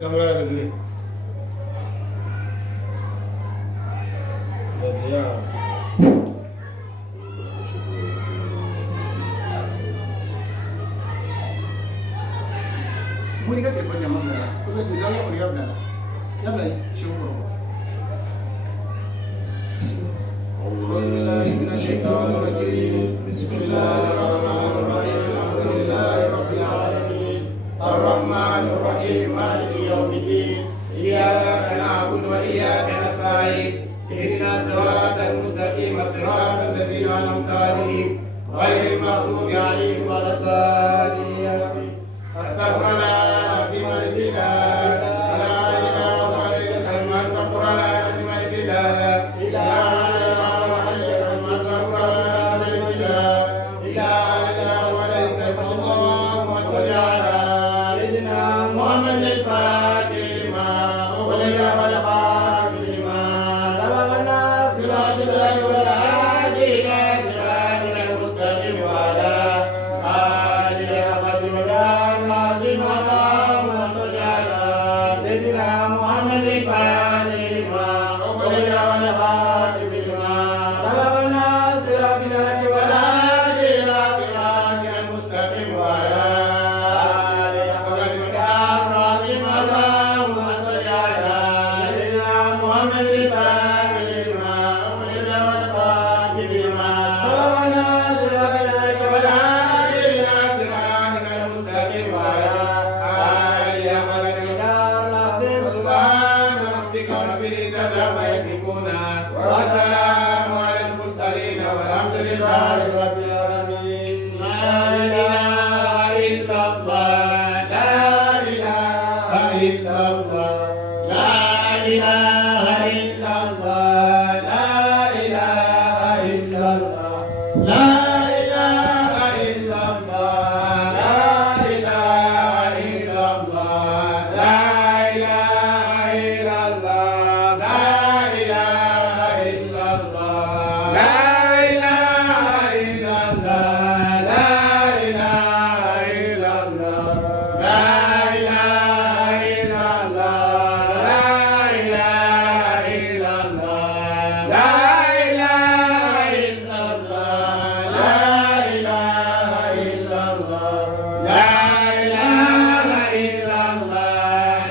Cámara de gris. Muni ka telepon yang mana? Kau tu jalan kau lihat mana? Ya beli, syukur. Bismillahirrahmanirrahim. Ar-Rahmanir-Rahim. Maliki yaumiddin. Iyyaka na'budu wa iyyaka nasta'in. Ihdinas siratal mustaqim, siratal ladzina an'amta 'alaihim ghairil maghdubi 'alaihim waladdallin. Astaghfirullahaladzim alladzi la ilaha illa huwa al-hayyul qayyum. Astaghfirullahaladzim alladzi la ilaha illa huwa al-hayyul qayyum. Astaghfirullahaladzim alladzi la ilaha illa huwa al-hayyul qayyum. Allahumma shalli ala sayyidina Muhammad al-Fatih lima ughliqa wal khatim lima sabaqana siratal lahi wal hadi ila siratal mustaqim wa ala alihi wa sahbihi اللهم صل على سيدنا محمد الفاتح لما أغلق والخاتم لما سبقنا صراطنا والهادي إلى صراطك المستقيم وعلى آله حق العظيم. اللهم صل على سيدنا محمد الفاتح لما أغلق والخاتم لما سبقنا صراطنا والهادي إلى صراطك المستقيم وعلى سبحان ربك رب العزة عما يصفون وسلام على المرسلين والحمد لله رب العالمين. لا إله إلا الله لا إله إلا الله لا إله إلا الله لا إله إلا الله لا إله إلا الله لا إله إلا الله لا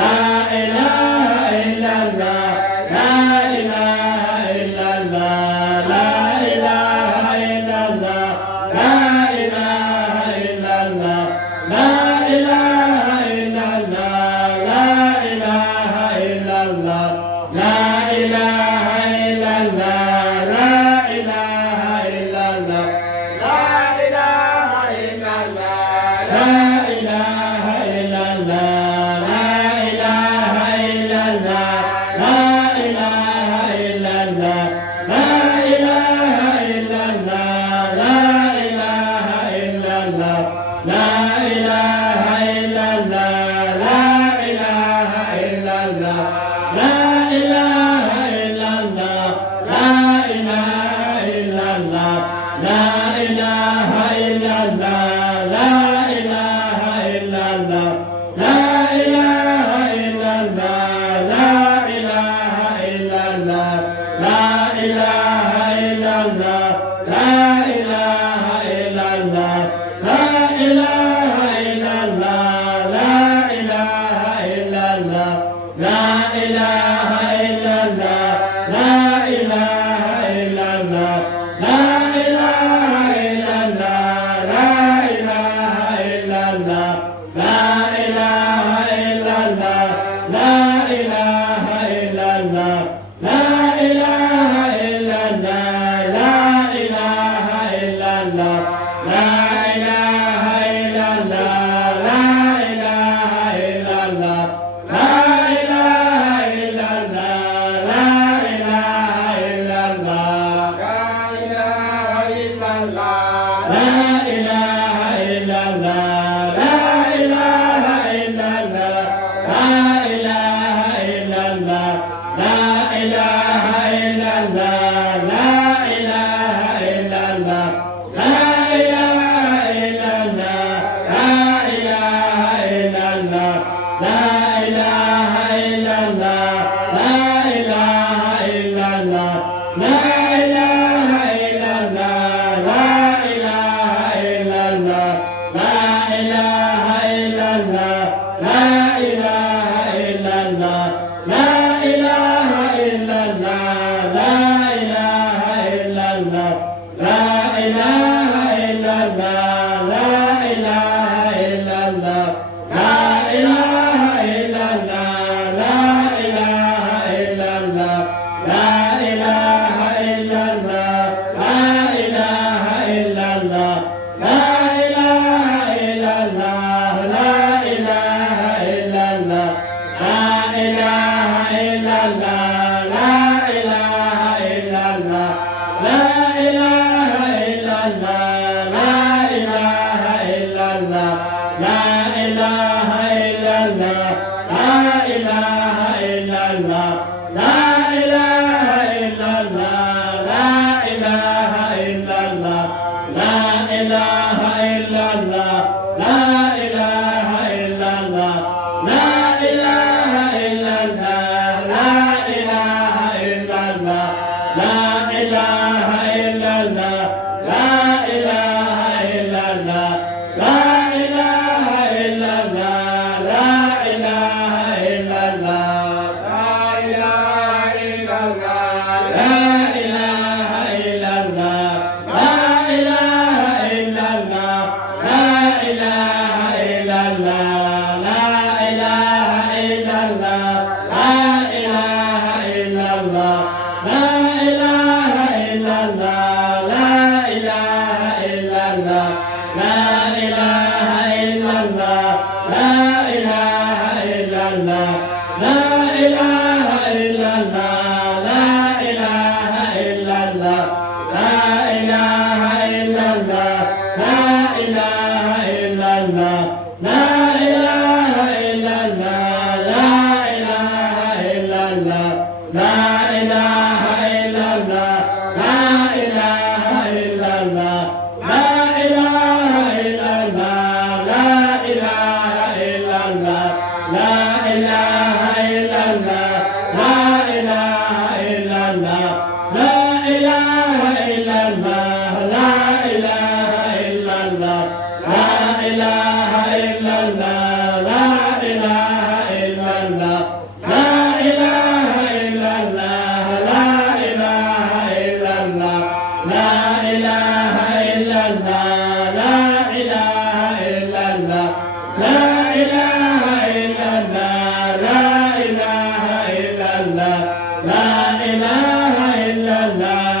La ilaha illallah La La ilaha illallah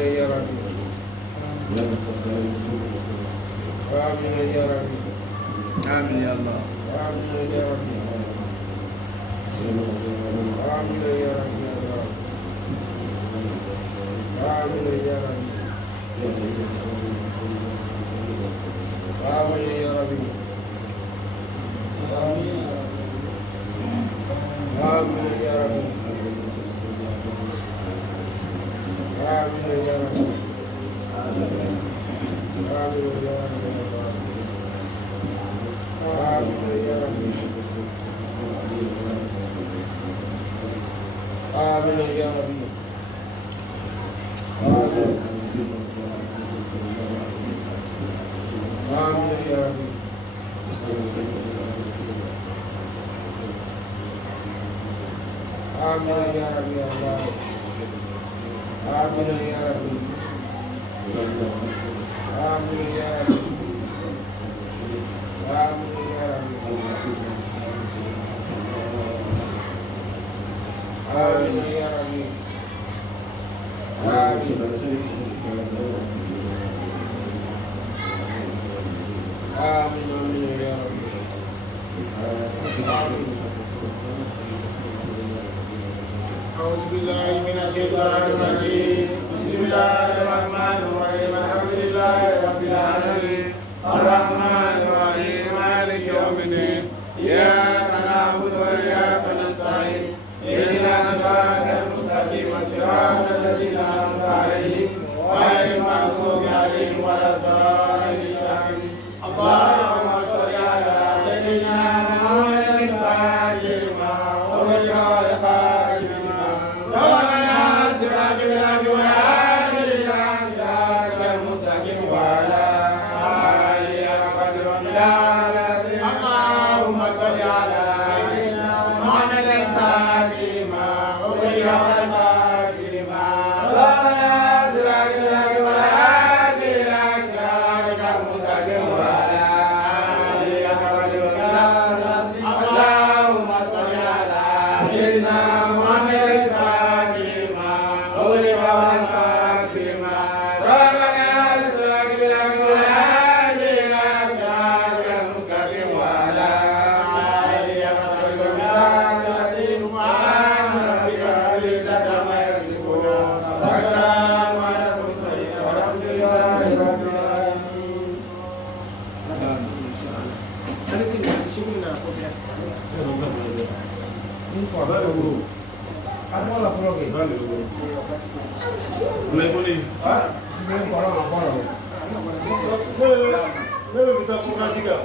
يا ربي آمين يا ربي آمين يا الله آمين يا ربي آمين يا ربي الله آمين يا ربي آمين يا ربي آمين يا ربي آمين يا ربي آمين يا ربي آمين يا ربي آمين يا ربي آمين آمين يا ربي آمين يا ربي الله آمين يا ربي آمين يا ربي آمين يا ربي آمين يا ربي آمين آمين يا ربي أعوذ بالله من الشيطان الرجيم بسم الله الرحمن الرحيم الحمد لله رب العالمين الرحمن الرحيم مالك يوم الدين إياك نعبد وإياك نستعين اهدنا الصراط المستقيم صراط الذين أنعمت عليهم غير المغضوب عليهم ولا الضالين آمين اللهم صل على سيدنا محمد الفاتح لما أغلق والخاتم لما سبقنا صراط الله والهادي إلى صراطك المستقيم وعلى آله قدر ومقدار اللهم صل على سيدنا محمد الفاتح لما أغلق والخاتم لما سبقنا صراط الله والهادي إلى صراطك المستقيم وعلى آله قدر ومقدار اللهم صل على سيدنا محمد الفاتح لما أغلق والخاتم لما سبقنا صراط الله والهادي إلى صراطك المستقيم وعلى آله قدر ومقدار سبحان ربك رب العزة عما يصفون وسلام على المرسلين والحمد لله رب العالمين. Mẹ́rin bí ta kó sáà síkà.